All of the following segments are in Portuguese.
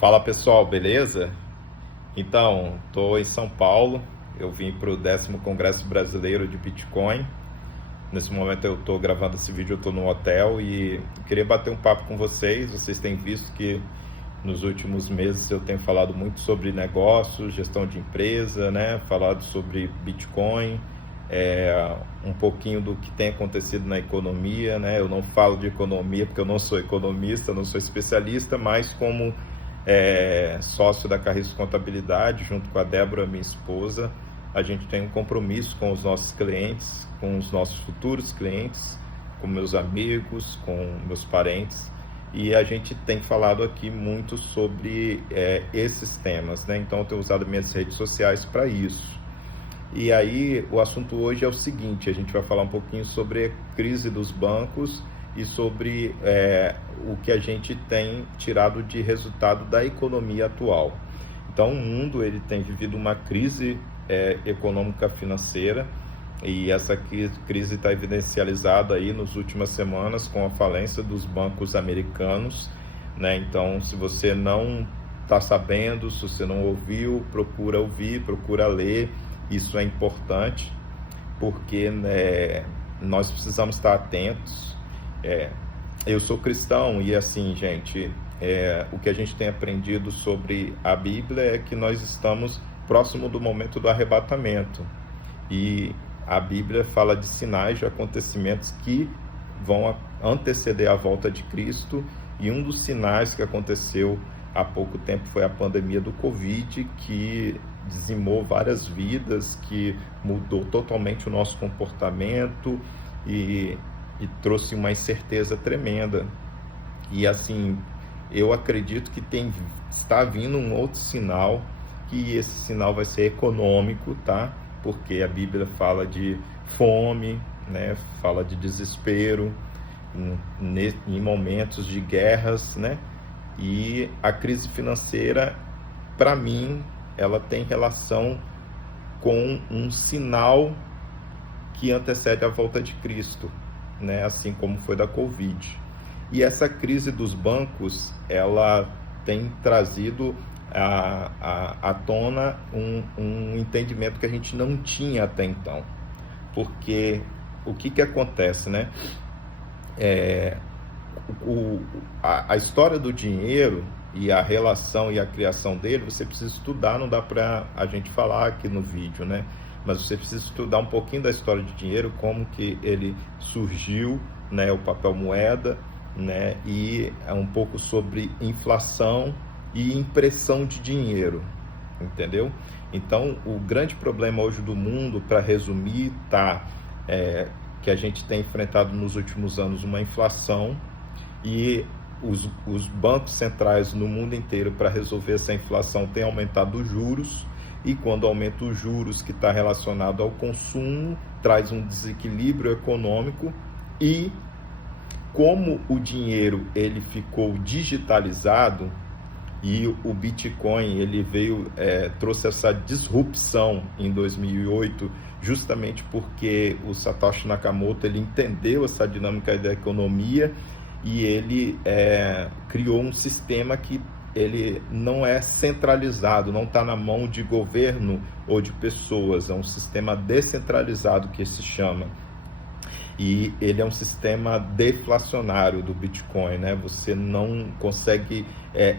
Fala pessoal, beleza? Então, estou em São Paulo, eu vim para o 10º Congresso Brasileiro de Bitcoin. Nesse momento eu estou gravando esse vídeo, eu estou no hotel e queria bater um papo com vocês. Vocês têm visto que nos últimos meses eu tenho falado muito sobre negócios, gestão de empresa, né? Falado sobre Bitcoin, um pouquinho do que tem acontecido na economia, né? Eu não falo de economia porque eu não sou economista, não sou especialista, mas como sócio da Carris Contabilidade, junto com a Débora, minha esposa, a gente tem um compromisso com os nossos clientes, com os nossos futuros clientes, com meus amigos, com meus parentes, e a gente tem falado aqui muito sobre esses temas, né? Então eu tenho usado minhas redes sociais para isso. E aí o assunto hoje é o seguinte: a gente vai falar um pouquinho sobre a crise dos bancos e sobre o que a gente tem tirado de resultado da economia atual. Então o mundo ele tem vivido uma crise econômica financeira, e essa crise está evidencializada aí nas últimas semanas com a falência dos bancos americanos, né? Então, se você não está sabendo, se você não ouviu, procura ouvir, procura ler. Isso é importante, porque nós precisamos estar atentos. Eu sou cristão e assim, gente, o que a gente tem aprendido sobre a Bíblia é que nós estamos próximo do momento do arrebatamento. E a Bíblia fala de sinais, de acontecimentos que vão anteceder a volta de Cristo. E um dos sinais que aconteceu há pouco tempo foi a pandemia do Covid, que dizimou várias vidas, que mudou totalmente o nosso comportamento e trouxe uma incerteza tremenda. E assim, eu acredito que está vindo um outro sinal, que esse sinal vai ser econômico, tá? Porque a Bíblia fala de fome, né? Fala de desespero em momentos de guerras, né? E a crise financeira, para mim, ela tem relação com um sinal que antecede a volta de Cristo, né? Assim como foi da Covid. E essa crise dos bancos, ela tem trazido à tona um entendimento que a gente não tinha até então. Porque o que acontece, né? A história do dinheiro e a relação e a criação dele, você precisa estudar, não dá para a gente falar aqui no vídeo, né? Mas você precisa estudar um pouquinho da história de dinheiro, como que ele surgiu, né? O papel moeda, né? E é um pouco sobre inflação e impressão de dinheiro, entendeu? Então, o grande problema hoje do mundo, para resumir, que a gente tem enfrentado nos últimos anos uma inflação, e os bancos centrais no mundo inteiro, para resolver essa inflação, têm aumentado os juros, e quando aumenta os juros, que está relacionado ao consumo, traz um desequilíbrio econômico. E como o dinheiro ele ficou digitalizado, e o Bitcoin ele trouxe essa disrupção em 2008, justamente porque o Satoshi Nakamoto ele entendeu essa dinâmica da economia, e ele criou um sistema que ele não é centralizado, não está na mão de governo ou de pessoas, é um sistema descentralizado que se chama. E ele é um sistema deflacionário do Bitcoin, né? Você não consegue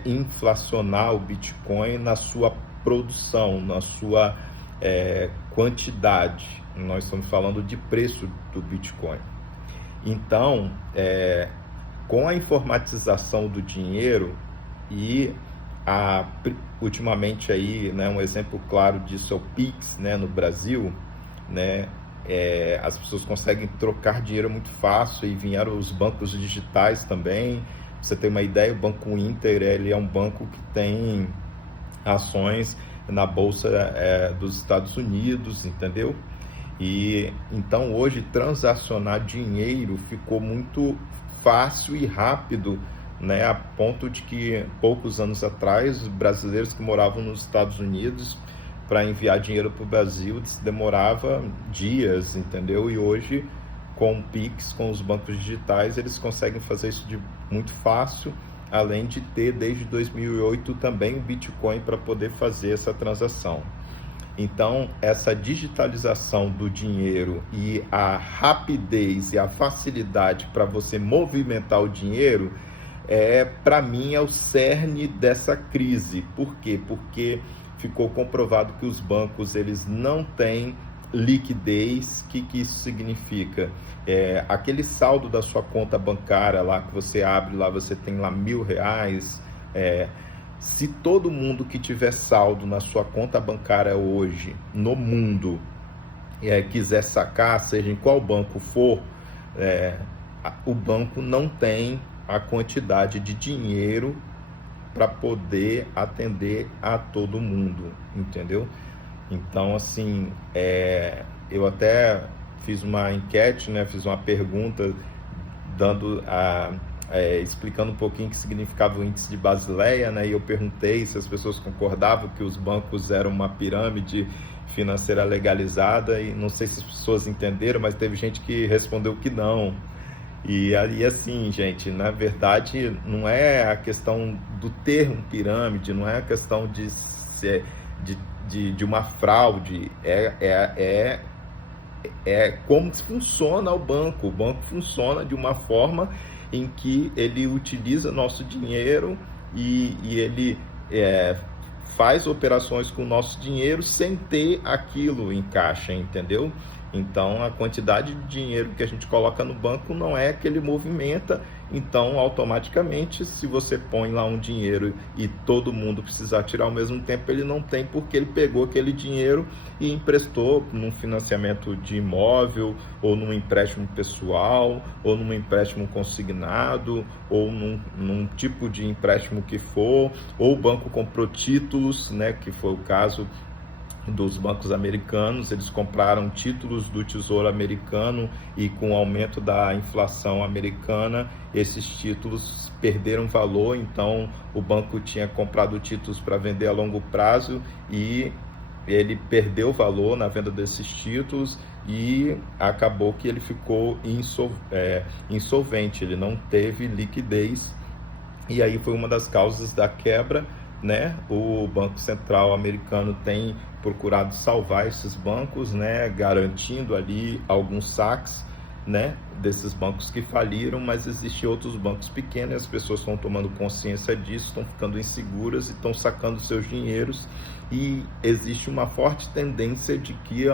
inflacionar o Bitcoin na sua produção, na sua quantidade. Nós estamos falando de preço do Bitcoin. Então, com a informatização do dinheiro e ultimamente aí, né, um exemplo claro disso é o Pix, né, no Brasil, né? As pessoas conseguem trocar dinheiro muito fácil, e vieram os bancos digitais também. Pra você ter uma ideia, o Banco Inter ele é um banco que tem ações na Bolsa dos Estados Unidos, entendeu? E então hoje transacionar dinheiro ficou muito fácil e rápido, né? A ponto de que poucos anos atrás, brasileiros que moravam nos Estados Unidos, para enviar dinheiro para o Brasil demorava dias, entendeu? E hoje, com o Pix, com os bancos digitais, eles conseguem fazer isso muito fácil, além de ter desde 2008 também o Bitcoin para poder fazer essa transação. Então, essa digitalização do dinheiro e a rapidez e a facilidade para você movimentar o dinheiro, para mim, é o cerne dessa crise. Por quê? Porque ficou comprovado que os bancos eles não têm liquidez. O que isso significa? Aquele saldo da sua conta bancária lá que você abre, lá você tem lá R$1.000, se todo mundo que tiver saldo na sua conta bancária hoje, no mundo, quiser sacar, seja em qual banco for, o banco não tem a quantidade de dinheiro para poder atender a todo mundo, entendeu? Então, assim, eu até fiz uma enquete, né? Fiz uma pergunta explicando um pouquinho o que significava o índice de Basileia, né? E eu perguntei se as pessoas concordavam que os bancos eram uma pirâmide financeira legalizada, e não sei se as pessoas entenderam, mas teve gente que respondeu que não. E aí, assim, gente, na verdade, não é a questão do termo pirâmide, não é a questão de ser de uma fraude, é como funciona o banco. O banco funciona de uma forma em que ele utiliza nosso dinheiro e ele faz operações com o nosso dinheiro sem ter aquilo em caixa, entendeu? Então, a quantidade de dinheiro que a gente coloca no banco não é que ele movimenta. Então, automaticamente, se você põe lá um dinheiro e todo mundo precisar tirar ao mesmo tempo, ele não tem, porque ele pegou aquele dinheiro e emprestou num financiamento de imóvel, ou num empréstimo pessoal, ou num empréstimo consignado, ou num tipo de empréstimo que for, ou o banco comprou títulos, né, que foi o caso dos bancos americanos. Eles compraram títulos do Tesouro Americano e, com o aumento da inflação americana, esses títulos perderam valor. Então, o banco tinha comprado títulos para vender a longo prazo e ele perdeu valor na venda desses títulos e acabou que ele ficou insolvente, ele não teve liquidez, e aí foi uma das causas da quebra, né? O Banco Central americano tem procurado salvar esses bancos, né? Garantindo ali alguns saques, né? Desses bancos que faliram, mas existem outros bancos pequenos, e as pessoas estão tomando consciência disso, estão ficando inseguras e estão sacando seus dinheiros, e existe uma forte tendência de que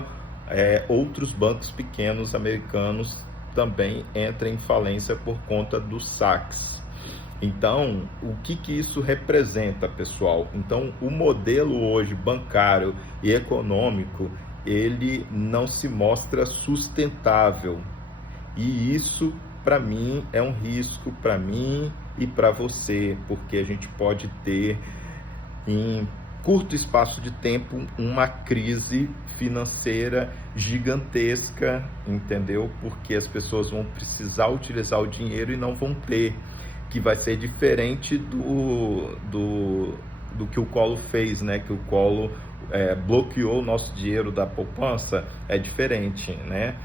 outros bancos pequenos americanos também entrem em falência por conta dos saques. Então, o que isso representa, pessoal? Então, o modelo hoje bancário e econômico, ele não se mostra sustentável. E isso, para mim, é um risco para mim e para você, porque a gente pode ter, em curto espaço de tempo, uma crise financeira gigantesca, entendeu? Porque as pessoas vão precisar utilizar o dinheiro e não vão ter, que vai ser diferente do que o Collor fez, né? Que o Collor bloqueou o nosso dinheiro da poupança. É diferente, né?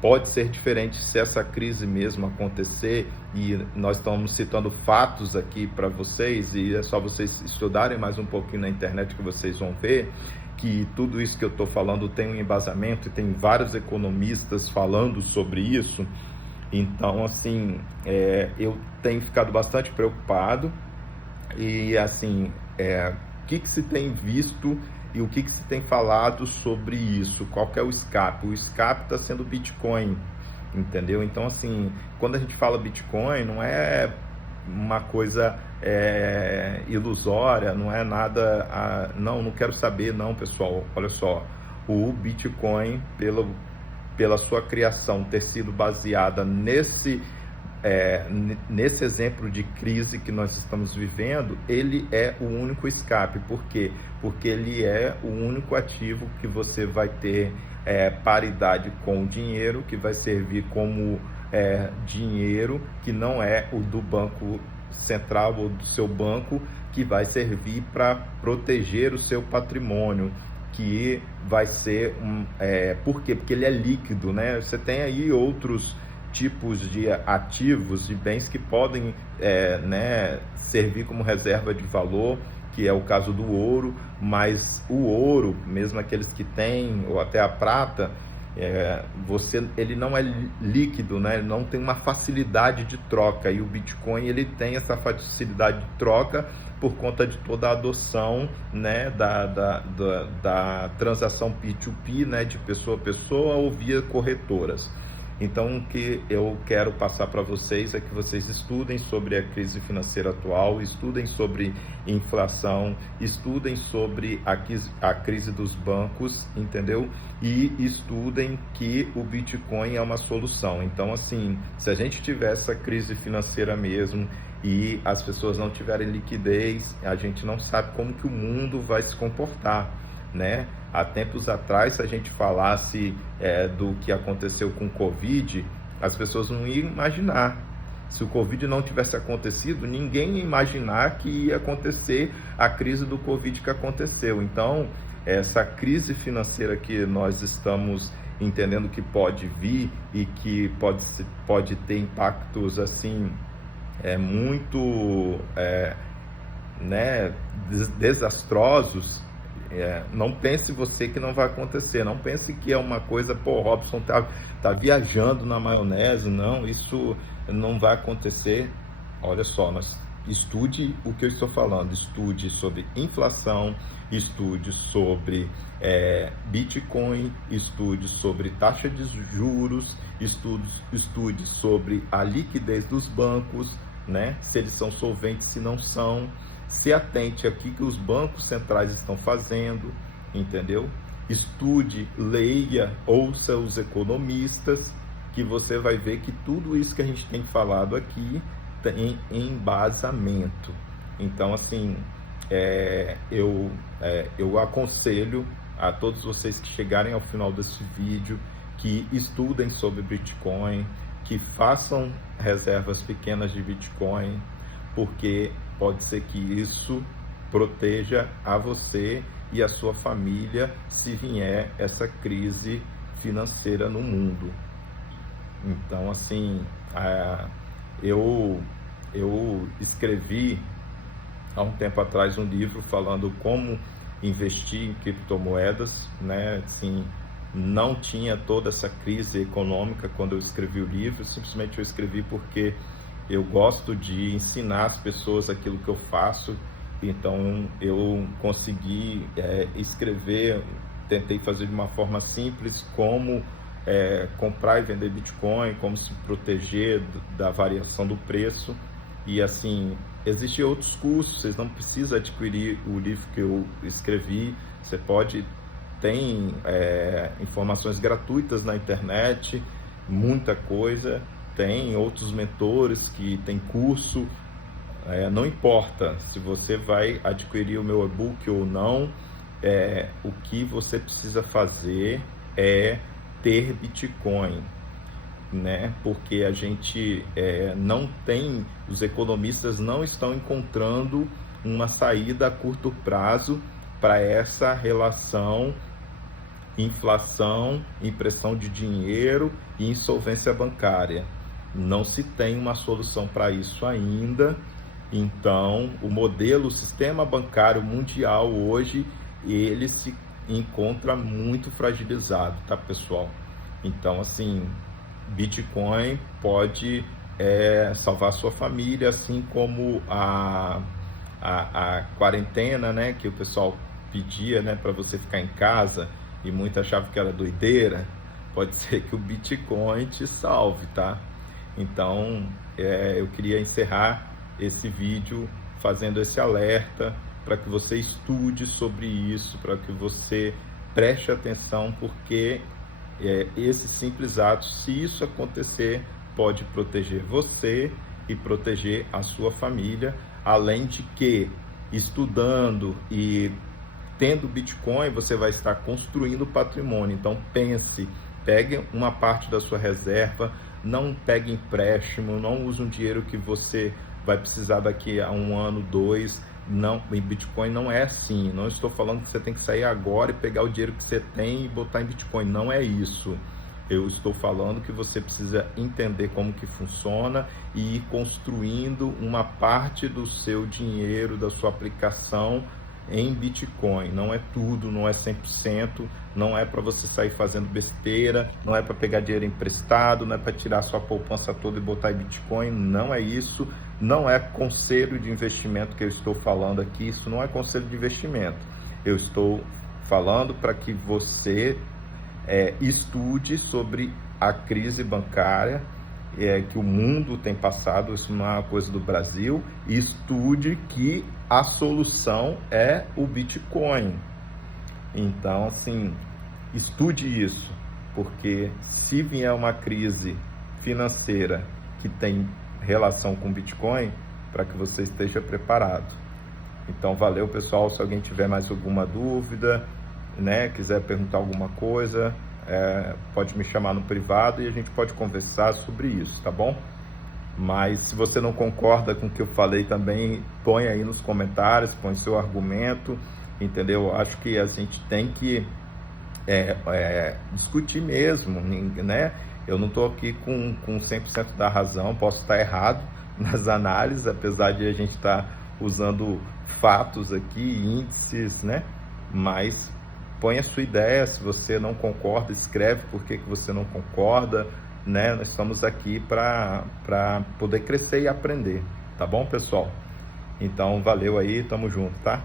Pode ser diferente se essa crise mesmo acontecer, e nós estamos citando fatos aqui para vocês, e é só vocês estudarem mais um pouquinho na internet que vocês vão ver que tudo isso que eu estou falando tem um embasamento, e tem vários economistas falando sobre isso. Então, assim, eu tenho ficado bastante preocupado, e assim, o que se tem visto e o que se tem falado sobre isso? Qual que é o escape? O escape está sendo o Bitcoin, entendeu? Então, assim, quando a gente fala Bitcoin, não é uma coisa ilusória, não é nada, não quero saber, não, pessoal. Olha só, o Bitcoin, pela sua criação ter sido baseada nesse exemplo de crise que nós estamos vivendo, ele é o único escape. Por quê? Porque ele é o único ativo que você vai ter paridade com o dinheiro, que vai servir como dinheiro que não é o do Banco Central ou do seu banco, que vai servir para proteger o seu patrimônio, que vai ser por quê? Porque ele é líquido, né? Você tem aí outros tipos de ativos, de bens que podem né, servir como reserva de valor, que é o caso do ouro, mas o ouro, mesmo aqueles que têm, ou até a prata, ele não é líquido, né? Ele não tem uma facilidade de troca, e o Bitcoin ele tem essa facilidade de troca por conta de toda a adoção, né, da transação P2P, né, de pessoa a pessoa ou via corretoras. Então, o que eu quero passar para vocês é que vocês estudem sobre a crise financeira atual, estudem sobre inflação, estudem sobre a crise dos bancos, entendeu? E estudem que o Bitcoin é uma solução. Então, assim, se a gente tiver essa crise financeira mesmo e as pessoas não tiverem liquidez, a gente não sabe como que o mundo vai se comportar, né? Há tempos atrás, se a gente falasse do que aconteceu com o Covid, as pessoas não iam imaginar. Se o Covid não tivesse acontecido, ninguém ia imaginar que ia acontecer a crise do Covid que aconteceu. Então, essa crise financeira que nós estamos entendendo que pode vir e que pode ter impactos assim muito né, desastrosos, não pense você que não vai acontecer, não pense que é uma coisa, pô, Robson tá viajando na maionese, não, isso não vai acontecer. Olha só, estude o que eu estou falando, estude sobre inflação, estude sobre Bitcoin, estude sobre taxa de juros, estude sobre a liquidez dos bancos, né? Se eles são solventes, se não são. Se atente aqui que os bancos centrais estão fazendo, entendeu? Estude, leia, ouça os economistas, que você vai ver que tudo isso que a gente tem falado aqui tem embasamento. Então, assim, eu aconselho a todos vocês que chegarem ao final desse vídeo, que estudem sobre Bitcoin, que façam reservas pequenas de Bitcoin, porque pode ser que isso proteja a você e a sua família se vier essa crise financeira no mundo. Então, assim, eu escrevi há um tempo atrás um livro falando como investir em criptomoedas, né? Assim, não tinha toda essa crise econômica quando eu escrevi o livro, simplesmente eu escrevi porque eu gosto de ensinar as pessoas aquilo que eu faço, então eu consegui escrever, tentei fazer de uma forma simples como comprar e vender Bitcoin, como se proteger da variação do preço. E assim, existem outros cursos, vocês não precisam adquirir o livro que eu escrevi, você tem informações gratuitas na internet, muita coisa. Tem outros mentores que tem curso, não importa se você vai adquirir o meu e-book ou não, o que você precisa fazer é ter Bitcoin, né? Porque a gente não tem, os economistas não estão encontrando uma saída a curto prazo para essa relação inflação, impressão de dinheiro e insolvência bancária. Não se tem uma solução para isso ainda. Então, o sistema bancário mundial hoje, ele se encontra muito fragilizado, tá, pessoal? Então, assim, Bitcoin pode salvar sua família, assim como a quarentena, né, que o pessoal pedia, né, para você ficar em casa, e muitos achavam que era doideira. Pode ser que o Bitcoin te salve, tá? Então, eu queria encerrar esse vídeo fazendo esse alerta para que você estude sobre isso, para que você preste atenção, porque esse simples ato, se isso acontecer, pode proteger você e proteger a sua família, além de que, estudando e tendo Bitcoin, você vai estar construindo patrimônio. Então pense, pegue uma parte da sua reserva, não pegue empréstimo, não use um dinheiro que você vai precisar daqui a 1 ano, 2. Não, em Bitcoin não é assim. Não estou falando que você tem que sair agora e pegar o dinheiro que você tem e botar em Bitcoin. Não é isso. Eu estou falando que você precisa entender como que funciona e ir construindo uma parte do seu dinheiro, da sua aplicação em Bitcoin. Não é tudo, não é 100%, não é para você sair fazendo besteira, não é para pegar dinheiro emprestado, não é para tirar sua poupança toda e botar em Bitcoin, não é isso. Não é conselho de investimento que eu estou falando aqui, isso não é conselho de investimento. Eu estou falando para que você estude sobre a crise bancária que o mundo tem passado, isso não é uma coisa do Brasil, e estude que a solução é o Bitcoin. Então, assim, estude isso, porque se vier uma crise financeira que tem relação com Bitcoin, para que você esteja preparado. Então, valeu, pessoal. Se alguém tiver mais alguma dúvida, quiser perguntar alguma coisa, pode me chamar no privado e a gente pode conversar sobre isso, tá bom? Mas se você não concorda com o que eu falei também, põe aí nos comentários, põe seu argumento, entendeu? Acho que a gente tem que discutir mesmo, né? Eu não estou aqui com 100% da razão, posso estar errado nas análises, apesar de a gente estar usando fatos aqui, índices, né? Mas põe a sua ideia, se você não concorda, escreve por que você não concorda, né? Nós estamos aqui para poder crescer e aprender, tá bom, pessoal? Então, valeu aí, tamo junto, tá?